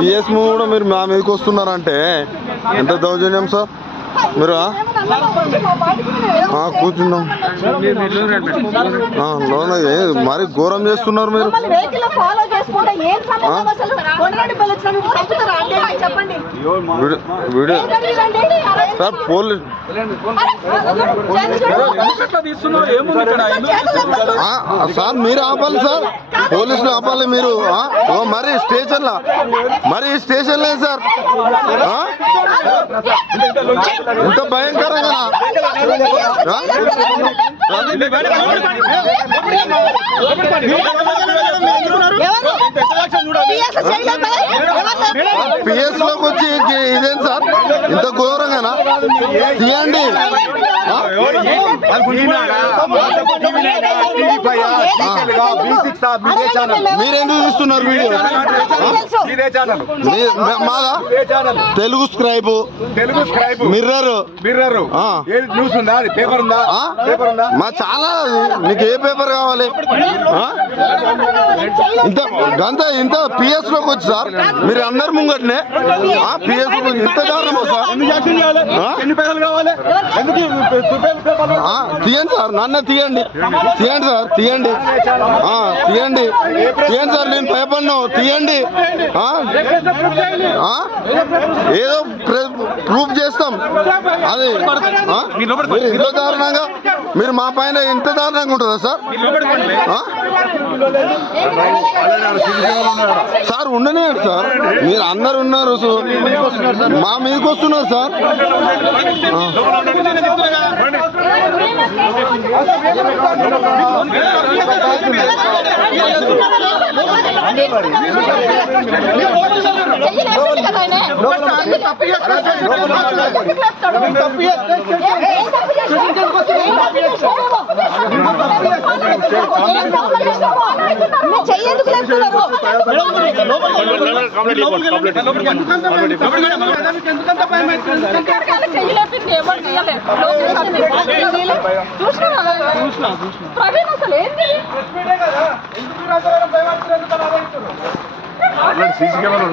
PS కూడా మీరు మా మీదకి వస్తున్నారంటే ఎంత దౌర్జన్యం సార్? మీరు? కూర్చున్నాం. లోన మరి ఘోరం చేస్తున్నారు మీరు. వీడియో? సార్ పోలీస్ సార్ మీరు ఆపాలి సార్. పోలీసులు ఆపాలి మీరు? ఓ, మరి స్టేషన్లా. మరి స్టేషన్లే సార్? ఆ? ఇంత భయంకరంగా? పిఎస్ మరి? లోకి వచ్చి ఇదేం సార్? ఇంత ఏంటి తీయండి ఆ? మీరెందుకు వీడియో? మా- మాదా? Telugu scribe. Telugu scribe. Mirror. Mirror. ఏది న్యూస్ ఉందా? పేపర్ ఉందా? పేపర్ ఉందా? మా చాలా నీకు ఏ పేపర్ కావాలి? ఇంత గంత ఇంత పిఎస్లోకి వచ్చి సార్. మీరు అందరు ముంగట్నే. పిఎస్ ఇంత దారుణమా సార్? తీయండి సార్. నన్ను తీయండి. తీయండి సార్. తీయండి. తీయండి. తీయండి సార్ నేను భయపడినా తీయండి. ఏదో ప్రూఫ్ చేస్తాం. అది ఇంత దారుణంగా మీరు మా పైన ఇంత దారుణంగా ఉంటుందా సార్? సార్ ఉండనివ్వండి సార్. మీరు అందరు ఉన్నారు సో మా మీదకి వస్తున్నారు సార్ ఆ. చెయ్యలేదు కదా ఆయన. ఎందుకు తప్పు చేస్తాడు? ఎందుకు లేపుతాడు? ఏం తప్పు చేస్తాడు? ఏం తప్పు చేస్తాడు? ఏం తప్పు చేస్తాడు? మీరు చెయ్యేందుకు లేపుతున్నారు? ఎందుకంత భయం అవుతుంది? ఎక్కడికైనా చెయ్యలేపింది ఎవరు చెయ్యలేదు. లోకేష్ అని. ప్రవీణ్ అసలు ఏంటి? CC camera